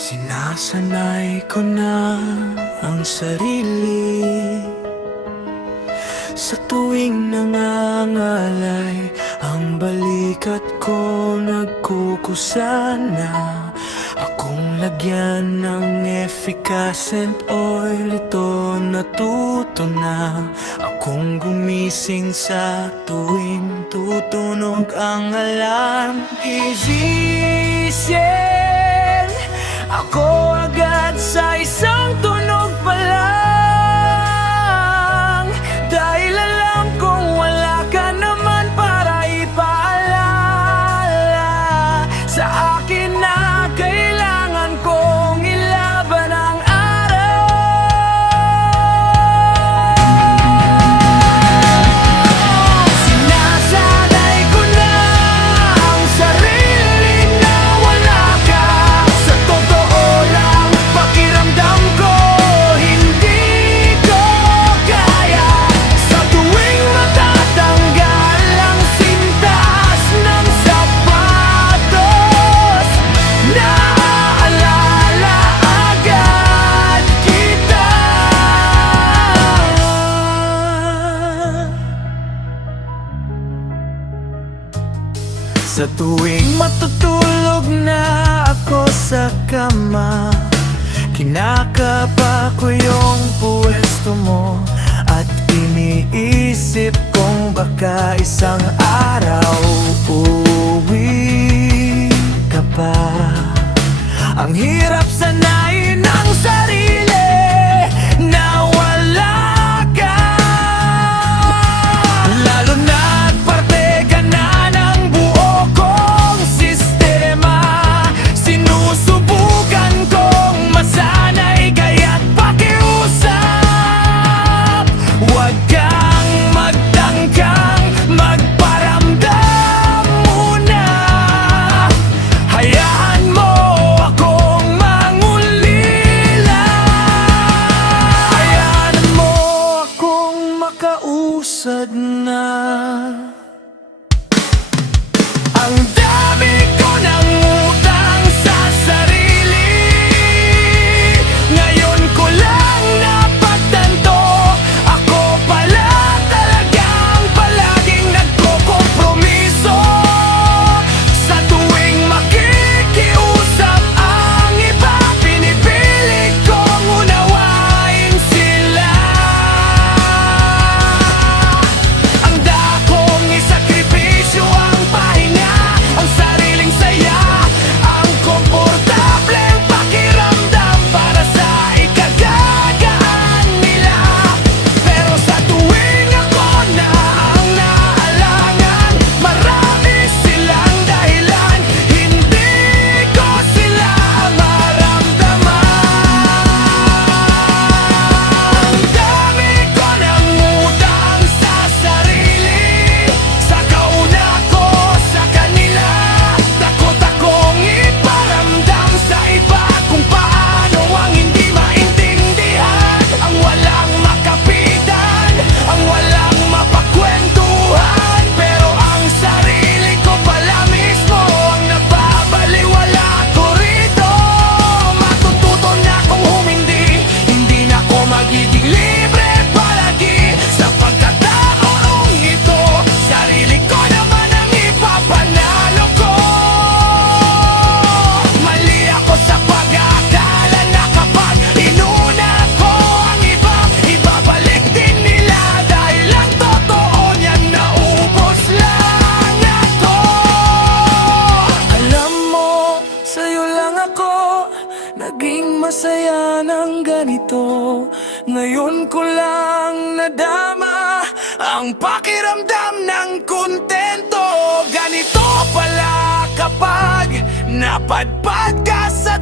Sinasanay ko na ang sarili sa tuwing nangangalay. Ang balikat ko nagkukusa na akong lagyan ng efficacent oil. Ito natuto na akong gumising sa tuwing tutunog ang alarm. Gigising ako agad sa isang tunog pa lang, dahil alam kong wala ka naman para ipaalala sa akin na kailangan kong ilaban ang araw. Sinasanay ko na ang sarili na wala ka. Sa totoo lang, pakiramdam ko hindi ko kaya. Sa tuwing matatanggal ang sintas ng sapatos, naaalala agad kita. Sa tuwing matutulog na ako sa kama, kinakapa ko yung pwesto mo at iniisip kong baka isang araw uuwi ka pa. Ang hirap sanayin ng sarili na wala ka, lalo na't parte ka na ng buo kong sistema. Sinusubukan kong masanay kaya't pakiusap, huwag kang magtangkang magparamdam muna. Hayaan mo akong mangulila, hayaan mo akong makausad na. Ang dami ko ng utang sa sarili, ngayon ko lang napagtanto. Ako pala talagang palaging nagkokompromiso. Sa tuwing makikiusap ang iba, pinipilit kong unawain sila. Ang dakong isakripisyo ang pahinga, ang sariling saya, ang komportableng pakiramdam para sa ikagagaan nila. Pero sa tuwing ako na ang naalangan, marami silang dahilan, hindi ko sila maramdaman. Ang dami ko ng utang sa sarili, sa kauna ko sa kanila. Takot akong iparamdam sa iba kung paano ang hindi maintindihan, ang walang makapitan, ang walang mapakwentuhan. Pero ang sarili ko pala mismo ang nababaliwala ko rito. Matututo na akong humindi, hindi na ako magiging libre palagi. Sa pagkataong ito, sarili ko naman ang ipapanalo ko. Mali ako sa pag-aakala na kapag inuna ko ang iba, ibabalik din nila. Dahil ang totoo niyan, naubos lang ako. Alam mo, sa'yo lang ako naging masaya ng ganito. Ngayon ko lang nadama ang pakiramdam ng kontento. Ganito pala kapag napadpad ka sa